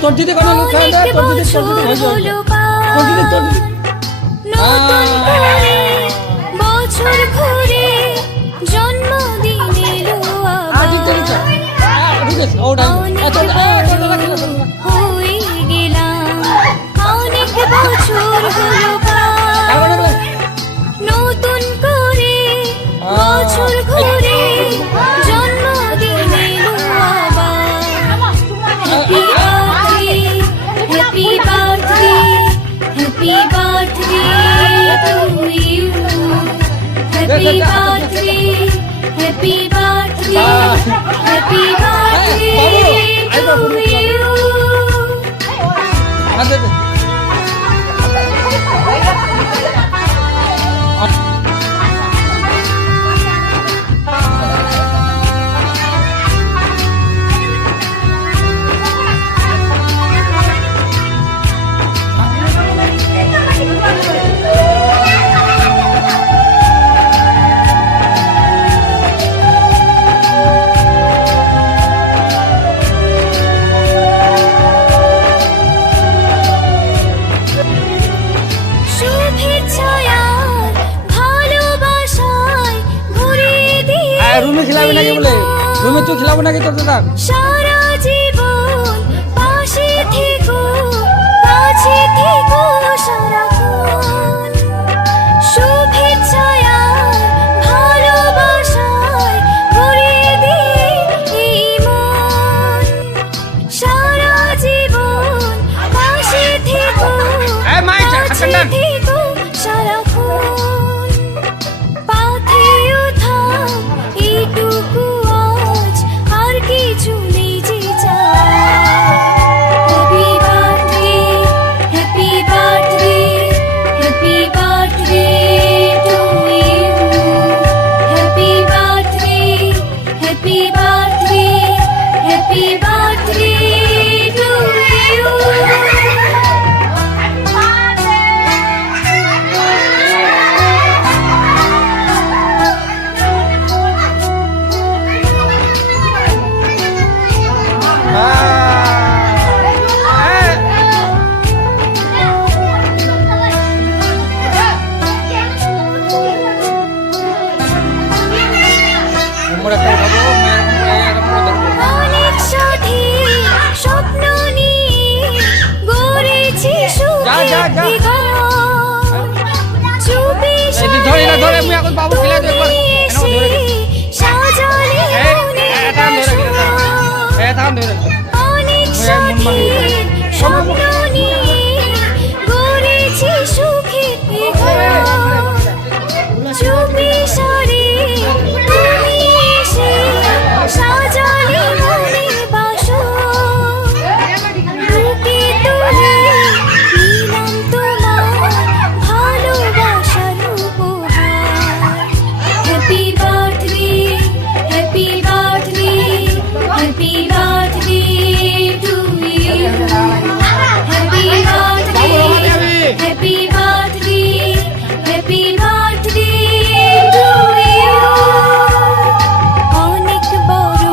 তোর দিদি কোনো লোক খাওয়া দেয়, তোর দিদি হয়ে যাবে, তোর দিদি বছর ঘুরে জন্মদিন এলো হয়ে গেলাম অনেক বছর হলো নতুন করে বছর ঘুরে জন্মদিন এলো আবার happy birthday happy birthday to you happy birthday happy birthday happy birthday to you রুমে খেলাবে নাকি বলে, রুমে তুই খেলাবো নাকি তোর দাদা? সারা জীবন পাশে থেকো কাছে থেকো সারাক্ষণ শুভেচ্ছায় ভালোবাসায় ভরিয়ে দে এই মন সারা জীবন পাশে থেকো কাছে থেকো সারাক্ষণ পাথেও থাম এইটুকু আজ আর কিছু নেই যে happy birthday happy birthday happy birthday to you happy birthday happy birthday happy birthday to you অনেক সাথী স্বপ্ন নিয়ে গড়েছি সুখের ঠিকানা চুপি সাজালে অনেক সাথী স্বপ্ন নিয়ে গড়েছি সুখের ঠিকানা চুপি সারে তুমি এসে সাজালে মনের বাসর বুকে তুলে নিলাম তোমার ভালোবাসার উপহার happy birthday happy birthday happy birthday to you happy birthday happy birthday happy birthday to you অনেক বড়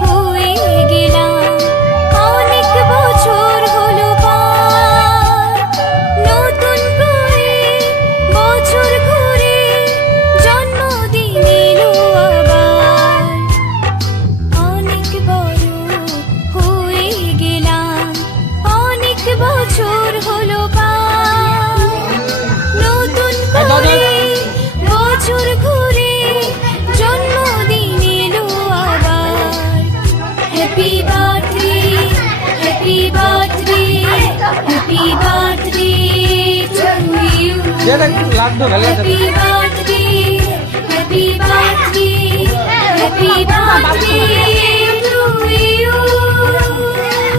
হয়ে গেলাম অনেক বছর হলো পার নতুন করে বছর ঘুরে জন্মদিন এলো আবার অনেক বড় হয়ে গেলাম অনেক বছর হলো পার নতুন করে বছর ঘুরে জন্মদিন এলো আবার happy birthday happy birthday happy birthday to you happy birthday happy birthday happy birthday to you